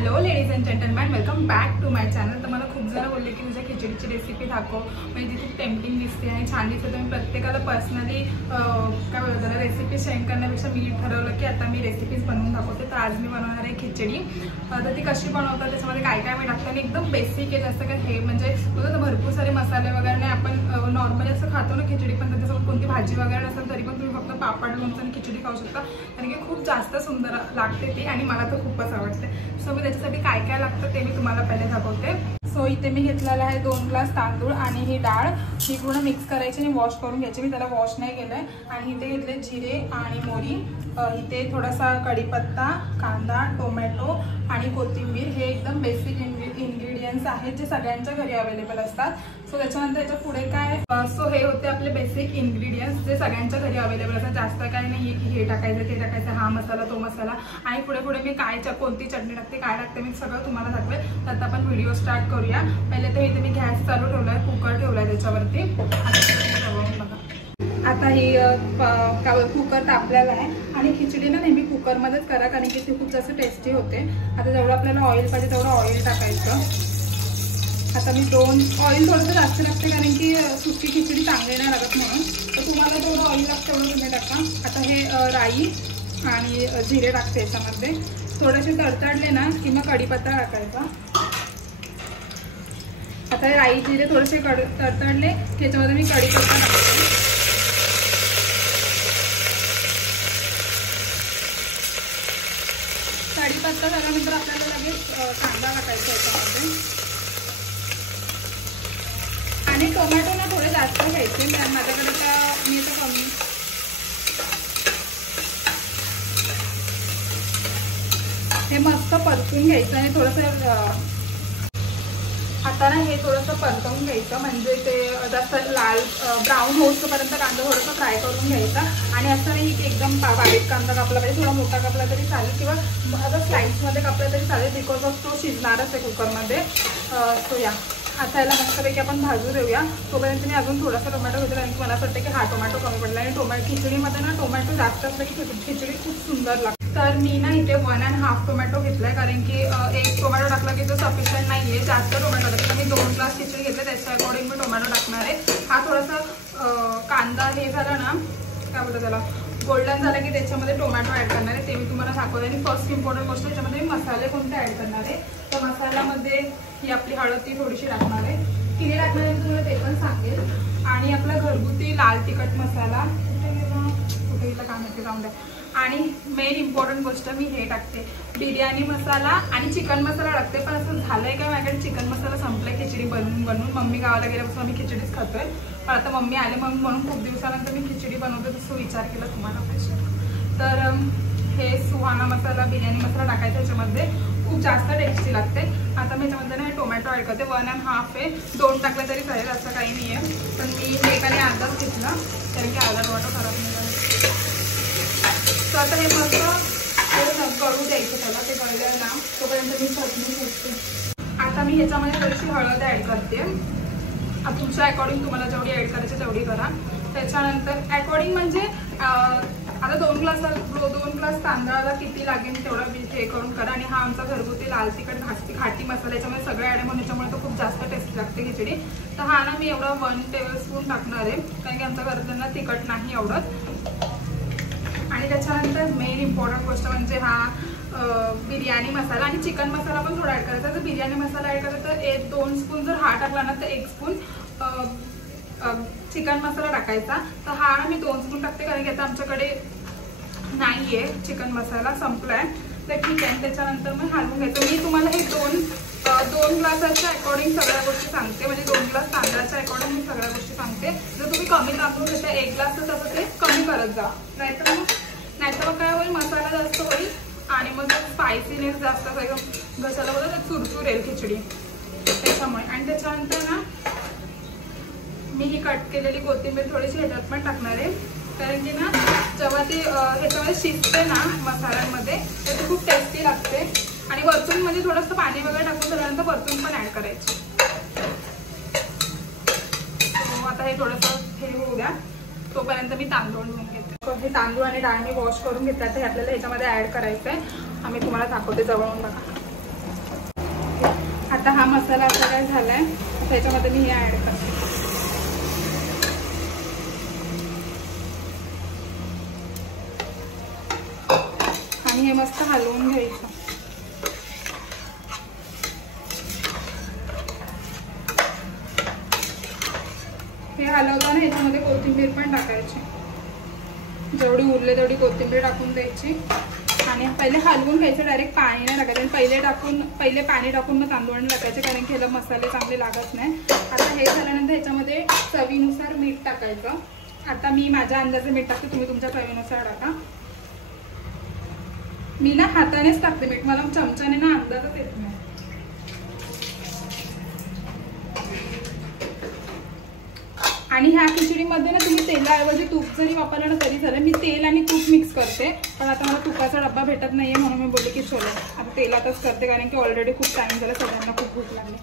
Hello ladies and gentleman, welcome back to my channel. तर मला खूप जण बोलले की तुझ्या खिचडीची रेसिपी दाखव, म्हणजे ती खूप टेम्पटिंग दिसते आणि छान दिसते। तर मी प्रत्येकाला पर्सनली काय बोलतात त्याला रेसिपी शेअर करण्यापेक्षा मी ठरवलं की आता मी रेसिपीज बनवून दाखवते। तर आज मी बनवणार आहे खिचडी। तर ती कशी बनवतात, त्याच्यामध्ये काय काय मी टाकते आणि एकदम बेसिक आहे, जसं काय हे म्हणजे बोलतो ना भरपूर सारे मसाले वगैरे नाही। आपण नॉर्मली असं खातो ना खिचडी, पण त्याच्यासोबत कोणती भाजी वगैरे नसेल तरी पण तुम्ही फक्त पापड लोणचं आणि खिचडी खाऊ शकता, कारण की खूप जास्त सुंदर लागते ती आणि मला तर खूपच आवडते। सो मी त्याच्यासाठी काय काय लागतं ते मी तुम्हाला पहिले दाखवते। सो इथे मी घेतलेला आहे 2 ग्लास तांदूळ आणि ही डाळ ही पूर्ण मिक्स करायची आणि वॉश करून घ्यायची। मी त्याला वॉश नाही केलंय। आणि इथे घेतले जिरे आणि मोहरी, इथे थोडासा कढीपत्ता, कांदा, टोमॅटो आणि कोथिंबीर। हे एकदम बेसिक इन्ग्रेडियंट्स आहेत जे सगळ्यांच्या घरी अवेलेबल असतात। सो त्याच्यानंतर याच्या पुढे काय, सो हे होते आपले बेसिक इन्ग्रेडियंट्स जे सगळ्यांच्या घरी अवेलेबल असतात। जास्त काय नाही की हे टाकायचं ते टाकायचं, हा मसाला तो मसाला, आणि पुढे पुढे मी काय कोणती चटणी टाकते काय टाकते मी सगळं तुम्हाला दाखवेल। तर आता आपण व्हिडिओ स्टार्ट करूया। पहिले तर इथे मी गॅस चालू ठेवलाय, कुकर ठेवलाय त्याच्यावरती। आता ही कुकर तापलेला आहे आणि खिचडी ना नेहमी कुकरमध्येच करा, कारण की ती खूप जास्त टेस्टी होते। आता जेवढं आपल्याला ऑइल पाहिजे तेवढं ऑइल टाकायचं। आता मी ऑइल थोडंसं जास्त लागते, कारण की सुकी खिचडी चांगली नाही लागत म्हणून। तर तुम्हाला जेवढं ऑइल लागतं तेवढं तुम्ही टाका। आता हे राई आणि जिरे टाकते याच्यामध्ये। थोडेसे तडतडले ना की मग कढीपत्ता टाकायचा। आता हे राई जिरे थोडेसे तडतडले की याच्यामध्ये मी कढीपत्ता टाकते। कढीपत्ता झाल्यानंतर आपल्याला लगेच कांदा टाकायचा याच्यामध्ये आणि टोमॅटो ना थोडे जास्त घ्यायचे, माझ्याकडे त्या मी आता कमी। हे मस्त परतून घ्यायचं आणि थोडंसं आता ना हे थोडंसं परतवून घ्यायचं, म्हणजे ते जास्त लाल ब्राऊन होईपर्यंत कांदा थोडासा फ्राय करून घ्यायचा। आणि असं नाही की एकदम बारीक कांदा कापला पाहिजे, थोडा मोठा कापला तरी चालेल किंवा आता स्लाइसमध्ये कापला तरी चालेल, बिकॉज ऑफ तो शिजणारच आहे कुकरमध्ये। सो या आता याला मस्तपैकी आपण भाजू देऊया। तोपर्यंत मी अजून थोडासा टोमॅटो घेतला, कारण की मला असं वाटतं की हा टोमॅटो कमी पडला आणि खिचडीमध्ये ना टोमॅटो जास्त असलं की खिचडी खूप सुंदर लागते। तर मी ना इथे 1.5 टोमॅटो घेतलाय, कारण की एक टोमॅटो टाकला की तो सफिशियंट नाही आहे, जास्त टोमॅटो टाकला। मी 2 ग्लास खिचडी घेतले, त्याच्या अकॉर्डिंग मी टोमॅटो टाकणार आहे। हा थोडासा कांदा हे झाला ना काय बोलतो त्याला गोल्डन झाला की त्याच्यामध्ये टोमॅटो ॲड करणार आहे, ते मी तुम्हाला दाखवते। आणि फर्स्ट इम्पॉर्टंट गोष्ट त्याच्यामध्ये मी मसाले कोणते ॲड करणार आहे। तर मसाल्यामध्ये ही आपली हळद ती थोडीशी टाकणार आहे, किती टाकणार आहे मी तुम्हाला ते पण सांगेल। आणि आपला घरगुती लाल तिखट मसाला कुठे गेला काय माहिती, जाऊन द्या। आणि मेन इम्पॉर्टंट गोष्ट मी हे टाकते बिर्याणी मसाला आणि चिकन मसाला टाकते। पण असं झालंय का माझ्याकडे चिकन मसाला संपलाय खिचडी बनवून मम्मी गावाला गेल्यापासून आम्ही खिचडीच खातोय, पण आता मम्मी आले म्हणून खूप दिवसानंतर मी खिचडी बनवते, तसं विचार केला तुम्हाला पाहिजे। तर हे सुहाना मसाला बिर्याणी मसाला टाकायचा याच्यामध्ये, खूप जास्त टेस्टी लागते। आता मी याच्यामध्ये ना टोमॅटो ॲड करते, 1.5 आहे, 2 टाकले तरी चालेल, असं काही नाही आहे। पण मी एक आणि अर्धाच घेतला, कारण की अर्धा टोमॅटो खराब नाही झाला। तर आता हे मस्त करू द्यायचं त्याला, ते कळलं ना तोपर्यंत मी परतून घेते। आता मी ह्याच्यामध्ये थोडीशी हळद ॲड करते, तुमच्या अकॉर्डिंग तुम्हाला जेवढी ॲड करायची तेवढी करा। त्याच्यानंतर अकॉर्डिंग म्हणजे आता 2 ग्लास तांदळाला किती लागेल तेवढं हे करून करा। आणि हा आमचा घरगुती लाल तिखट घाटी मसाला, याच्यामध्ये सगळे ॲड म्हणून याच्यामुळे तो खूप जास्त टेस्टी लागते खिचडी। तर हा ना मी एवढा 1 टेबलस्पून टाकणार आहे, कारण की आमच्या घरातल्यांना तिखट नाही आवडत। आणि त्याच्यानंतर मेन इम्पॉर्टंट गोष्ट म्हणजे हा बिर्याणी मसाला आणि चिकन मसाला पण थोडा ॲड करायचा। जर बिर्याणी मसाला ॲड करायचा तर 2 स्पून, जर हा टाकला ना तर 1 स्पून चिकन मसाला टाकायचा। तर हा ना मी 2 स्पून टाकते, कारण की आता आमच्याकडे नाही आहे चिकन मसाला, संपलाय। तर ठीक आहे, त्याच्यानंतर मग हलवून घ्यायचं। मी तुम्हाला हे 2 ग्लासाच्या अकॉर्डिंग सगळ्या गोष्टी सांगते, म्हणजे 2 ग्लास तांदळाच्या अकॉर्डिंग मी सगळ्या गोष्टी सांगते। जर तुम्ही कमी तांदूळ घेता 1 ग्लास तर तसं ते कमी करत जा, नाहीतर मग काय होईल, मसाला जास्त होईल आणि मग स्पायसीनेस जास्त सगळं घशाला बोलतो चुरचूर येईल खिचडी त्याच्यामुळे। आणि त्याच्यानंतर ना मी ही कट केलेली कोथिंबीर थोडीशी ह्याच्यात पण टाकणार आहे, कारण की ना जेव्हा ती ह्याच्यामध्ये शिजते ना मसाल्यांमध्ये तर ती खूप टेस्टी लागते। आणि वरतून म्हणजे थोडंसं पाणी वगैरे टाकून झाल्यानंतर वरतून पण ॲड करायची। आता हे थोडंसं हे होऊ द्या, तोपर्यंत मी तांदूळ धुवून घेते। हे तांदूळ आणि डाळ मी वॉश करून घेतला, तर आपल्याला ह्याच्यामध्ये ॲड करायचं आहे। आम्ही तुम्हाला दाखवते जवळून बघा। मसाला असा काय झालाय, त्याच्यामध्ये मी हे ऍड करते. आणि हे मस्त हलवून घ्यायचं. हे हलवताना ह्याच्यामध्ये कोथिंबीर पण टाकायची. जेवढी उरले तेवढी कोथिंबीर टाकून द्यायची आणि पहिले हलवून घ्यायचं. डायरेक्ट पाणी नाही टाकायचं. पहिले पाणी टाकून मग तांदूळ टाकायचे, कारण की ह्याला मसाले चांगले लागत नाही. आता हे झाल्यानंतर ह्याच्यामध्ये चवीनुसार मीठ टाकायचं. आता मी माझ्या अंदाजे मीठ टाकते, तुम्ही तुमच्या चवीनुसार टाका. मी ना हातानेच टाकते मीठ, मला चमच्याने ना अंदाजच येत नाही. आणि ह्या खिचडीमध्ये ना तुम्ही तेलाऐवजी तूप जरी वापरलं ना तरी झालं. मी तेल आणि तूप मिक्स करते, पण आता मला तुपाचा डब्बा भेटत नाहीये म्हणून मी बोलले की चलो आता तेलातच करते, कारण की ऑलरेडी खूप टाइम झाला, सगळ्यांना खूप भूक लागली.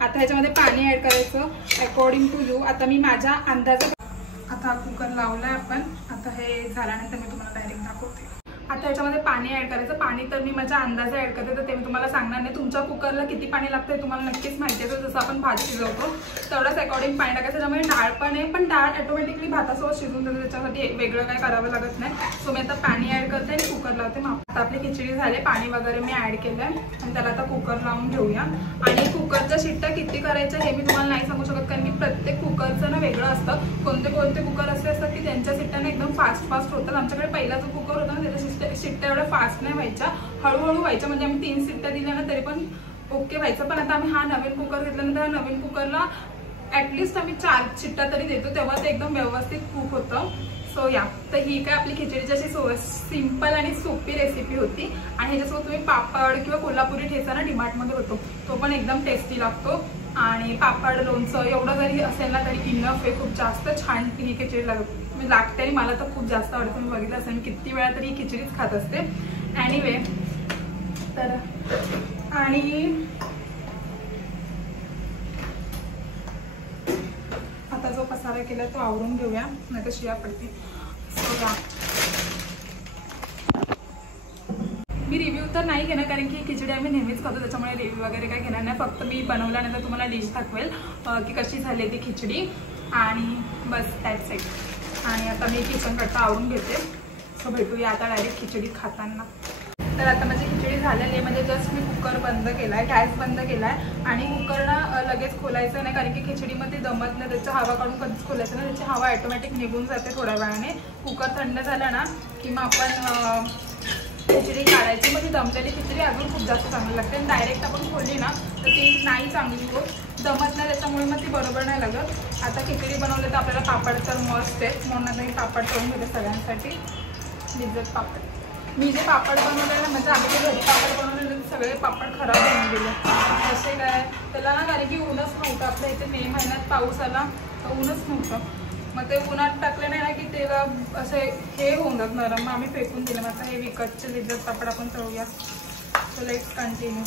आता ह्याच्यामध्ये पाणी ऍड करायचं अकॉर्डिंग टू यू. आता मी माझ्या अंदाजे आता कुकर लावलाय आपण. आता हे झाल्यानंतर मी तुम्हाला डायरेक्ट दाखवते. आता ह्याच्यामध्ये पाणी ऍड करायचं. पाणी तर मी माझ्या अंदाजे ऍड करते, तर ते मी तुम्हाला सांगणार नाही. तुमच्या कुकरला किती पाणी लागतंय तुम्हाला नक्कीच माहिती आहे. तर जसं आपण भात शिजवतो तेवढंच अकॉर्डिंग पाणी टाकायचं. त्याच्यामध्ये डाळ पण आहे, पण डाळ ऑटोमॅटिकली भातासोबत शिजून जाते, त्याच्यासाठी वेगळं काय करावं लागत नाही. सो मी आता पाणी ऍड करते आणि कुकर लावते. मग आता आपली खिचडी झाली, पाणी वगैरे मी ऍड केलंय आणि त्याला आता कुकर लावून घेऊया. आणि कुकरच्या शिट्ट्या किती करायच्या हे मी तुम्हाला नाही सांगू शकत, कारण की प्रत्येक कुकरचं ना वेगळं असतं. कोणते कोणते कुकर असे असतात की त्यांच्या शिट्ट्याने एकदम फास्ट होतात. आमच्याकडे पहिला जो कुकर होता ना त्याच्या शिट्ट्या एवढ्या फास्ट नाही व्हायच्या, हळूहळू व्हायच्या. म्हणजे आम्ही 3 शिट्ट्या दिल्या ना तरी पण ओके व्हायचं. पण आता आम्ही हा नवीन कुकर घेतल्यानंतर हा नवीन कुकरला ऍटलिस्ट आम्ही 4 शिट्ट्या तरी देतो, तेव्हा ते एकदम व्यवस्थित कुक होतं. सो या तर ही काय आपली खिचडीची अशी सिंपल आणि सोपी रेसिपी होती. आणि ह्याच्यासोबत तुम्ही पापड किंवा कोल्हापुरी ठेचा ना डीमार्टमध्ये होतो, तो पण एकदम टेस्टी लागतो. आणि पापड लोणचं एवढं जरी असेल ना तरी इनफ आहे. खूप जास्त छान ही खिचडी लागते आणि मला तर खूप जास्त आवडते. तुम्ही बघितलं असेल मी किती वेळा तरी ही खिचडीच खात असते. एनिवे तर आणि आता जो पसारा केला तो आवरून घेऊया, नाही तर शिया पडते. मी रिव्ह्यू तर नाही घेणार, कारण की खिचडी आम्ही नेहमीच खातो, त्याच्यामुळे रिव्ह्यू वगैरे काही घेणार नाही. फक्त मी बनवल्यानंतर तुम्हाला डिश दाखवेल की कशी झाली ती खिचडी. आणि बस दॅट्स इट. आणि आता मी किचन कट्टा आवरून घेते. सो भेटूया आता डायरेक्ट खिचडी खाताना. तर आता माझी खिचडी झालेली आहे. म्हणजे जस्ट मी कुकर बंद केला आहे, गॅस बंद केला आहे. आणि कुकरला लगेच खोलायचं नाही, कारण की खिचडीमध्ये दमत नाही. त्याची हवा काढून कधीच खोलायचं नाही, त्याची हवा ऑटोमॅटिक निघून जाते थोड्या वेळाने. कुकर थंड झाला ना की मग आपण खिचडी काढायची. मग ती दमलेली खिचडी अजून खूप जास्त चांगली लागते. आणि डायरेक्ट आपण खोलली ना तर ती नाही चांगली होत, दमत नाही, त्याच्यामुळे मग ती बरोबर नाही लागत. आता खिचडी बनवली तर आपल्याला पापड तर मस्त आहे, म्हणून आता मी पापड करून घेते सगळ्यांसाठी. लिज्जत पापड. मी जे पापड बनवले ना, म्हणजे आम्ही जे घरी पापड बनवलेले सगळे पापड खराब होऊन गेले. असे काय त्याला ना, कारण की ऊनच नव्हतं. आपल्या इथे मे महिन्यात पाऊस आला तर ऊनच नव्हतं. मग ते उन्हात टाकले नाही ना की त्याला असे हे होऊन जात नरम. मग आम्ही फेकून दिले. मग आता हे विकतचे लिज्जत पापड आपण तळूया. So let's continue.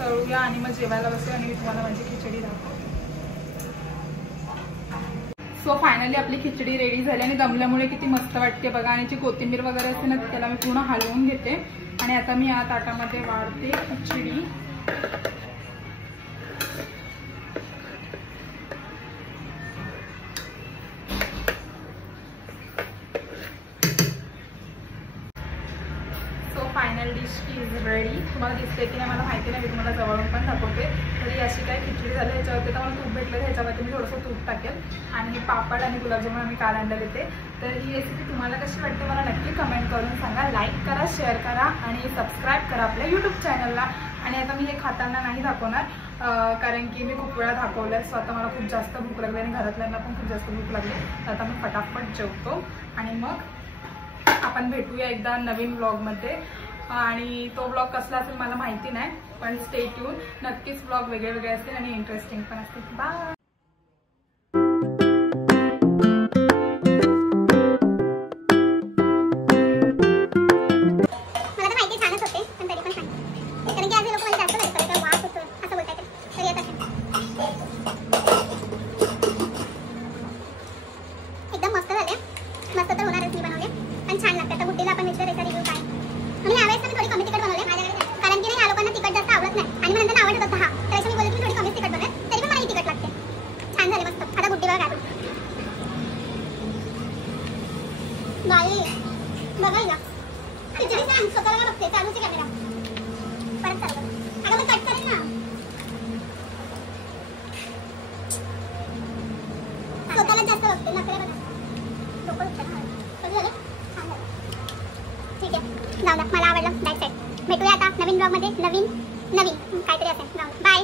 तळूया आणि मग जेवायला बसू आणि मी तुम्हाला माझी खिचडी दाखवते. सो फायनली आपली खिचडी रेडी झाली आणि दमल्यामुळे किती मस्त वाटते बघा. आणि जी कोथिंबीर वगैरे असते ना त्याला मी पूर्ण हलवून घेते. आणि आता मी या ताटामध्ये वाढते khichdi. Final dish is ready. तुम्हाला दिसते की नाही मला माहिती नाही, मी तुम्हाला जवळून पण दाखवते. तरी अशी काय खिचडी झाली. ह्याच्यावरती तर मला तूप भेटलं, ह्याच्यावरती मी थोडंसं तूप टाकेल. आणि पापड आणि गुलाबजामुन आम्ही काल आणले ते. तर ही रेसिपी तुम्हाला कशी वाटते मला नक्की कमेंट करून सांगा. लाईक करा, शेअर करा आणि सबस्क्राईब करा आपल्या यूट्यूब चॅनलला. आणि आता मी हे खाताना नाही दाखवणार, कारण की मी खूप वेळा दाखवलं आहे. सो आता मला खूप जास्त भूक लागली आणि घरातल्यांना पण खूप जास्त भूक लागली. तर आता मी फटाफट जेवतो आणि मग आपण भेटूया एकदा नवीन ब्लॉगमध्ये. आणि तो ब्लॉग कसला असेल मला माहिती नाही, पण स्टे ट्यून. नक्कीच ब्लॉग वेगळे वेगळे असतील आणि इंटरेस्टिंग पण असतील. बाय. एकदम मस्त झाले. मस्त तर होणारच, मी बनवले पण छान लागते. तर गुड्डीला आपण विचारायचा रिव्ह्यू काय. मी यावेळेस मी थोडी कमी तिखट बनवले माझ्याकडे, कारण की या लोकांना तिखट जास्त आवडत नाही आणि मला नंतर आवडत होतं हा, त्यापेक्षा मी बोलले की थोडी कमी तिखट बनवेल, तरी पण मला ही तिखट लागते. छान झाले मस्त. आता गुड्डी बघा काय बाई बघा हिला खिचडी सांग स्वतःला बघते चालूच आहे कॅमेरा परत चालू. अगं मी कट करेन ना. स्वतःला जास्त बघते नखरे बघा डोकं दुखतं ना. कसं झालं? छान झालं. ठीक आहे जाऊ द्या मला आवडलं बॅक साईड. भेटूया आता नवीन ब्लॉगमध्ये नवीन काहीतरी असेल. जाऊ बाय.